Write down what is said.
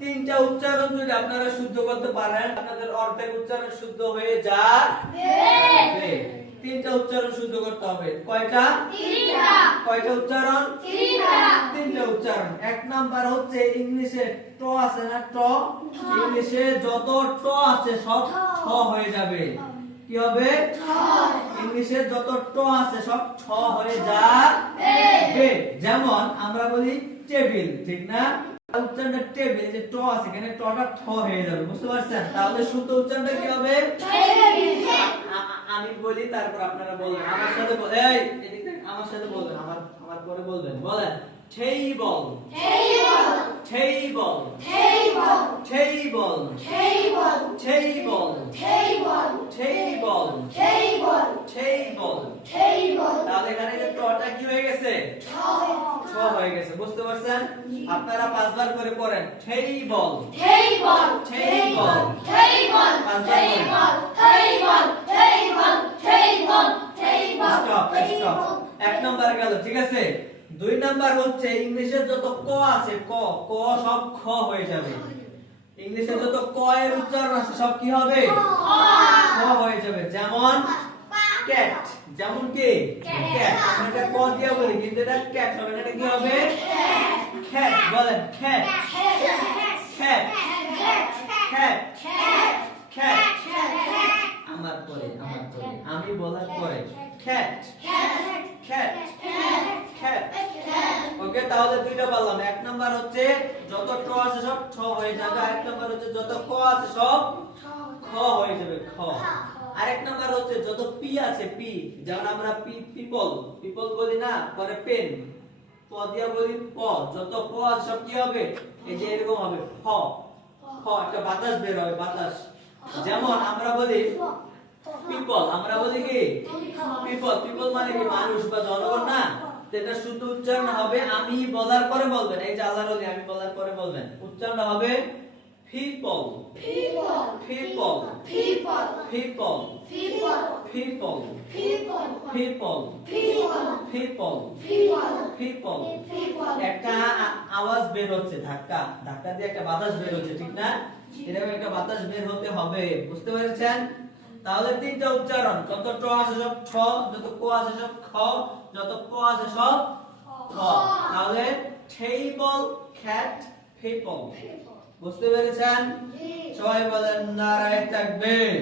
তিনটা উচ্চারণ যদি আপনারা শুদ্ধ করতে পারেন আপনাদের অর্ধেক উচ্চারণ শুদ্ধ হয়ে যাবে। তিনটা উচ্চারণ শুদ্ধ করতে হবে। কয়টা? তিনটা। কয়টা উচ্চারণ? তিনটা। তিনটা উচ্চারণ। এক নাম্বার হচ্ছে ইংলিশে ট আছে না, ট, ইংলিশে যত ট আছে সব ঠ হয়ে যাবে। কি হবে? ঠ। ইংলিশে যত ট আছে সব ঠ হয়ে যাবে। যেমন আমরা বলি টেবিল, ঠিক না? উচ্চারণটা টেবিল, যে ট আছে এখানে টটা ঠ হয়ে যাবে। বুঝতে পারছেন? তাহলে শুদ্ধ উচ্চারণটা কি হবে? আমি বলি তারপর আপনারা বলবেন আমার সাথে। এই এদিকে আমার সাথে বলবেন, আমার পরে বলবেন। বলেন table, table, table, table, table, table, table, table, table, table, table, table. তাহলে এখানে যে টটা কি হয়ে গেছে? ঠ হয়ে গেছে। বুঝতে পারছেন? আপনারা পাঁচবার করে পড়েন table, table, table, table, table, table, table, table, table. Stop, stop. এক নাম্বার গেল, ঠিক আছে? দুই নাম্বার হচ্ছে ইংলিশের যত ক আছে, ক, ক সব খ হয়ে যাবে। ইংলিশের যত ক এর উচ্চারণ আছে সব কি হবে? খ হয়ে যাবে। যেমন ক্যাট, যেমন কি ক্যাট, এটা ক দিয়ে বলি কিন্তু এটা ক্যাট হবে। এটা কি হবে? খ্যাট। বলেন খ্যাট, খ্যাট, খ্যাট, খ্যাট। আমার পরে আমি বলার পরে খ্যাট, খ্যাট, খ্যাট। ওকে, তাহলে দুইটা বললাম। এক নাম্বার হচ্ছে যত ট আছে সব ঠ হয়ে যাবে। আরেক নাম্বার হচ্ছে যত ক আছে সব খ হয়ে যাবে, খ। আরেক নাম্বার হচ্ছে যত পি আছে, পি, যেমন আমরা পিপল, পিপল বলি না, পরে পেন, প দিয়া বলি প, যত প আছে সব কি হবে? এই যে এরকম হবে, ফ, ফ, একটা বাতাস বের হবে, বাতাস। যেমন আমরা বলি পিপল, আমরা বলি কি পিপল, পিপল মানে কি মানুষ বা জনগণ না? এটা শুদ্ধ উচ্চারণ হবে আমি বলার পরে বলবেন। এই যে আল্লাহর ওলি, আমি বলার পরে বলবেন। উচ্চারণ হবে people, people, people, people, people, people, people, people, people, people, people। একটা আওয়াজ বের হচ্ছে, ধাক্কা, ধাক্কা দিয়ে একটা বাতাস বের হচ্ছে, ঠিক না? এরকম একটা বাতাস বের হতে হবে। বুঝতে পেরেছেন? তাহলে তিনটা উচ্চারণ, যত ট আছে সব ঠ, যত ক আছে সব খ, যত প আছে সব খ। তাহলে টেবল, ক্যাট, পিপল। বুঝতে পেরেছেন? সবাই বলেন নারায়ে তাকবীর।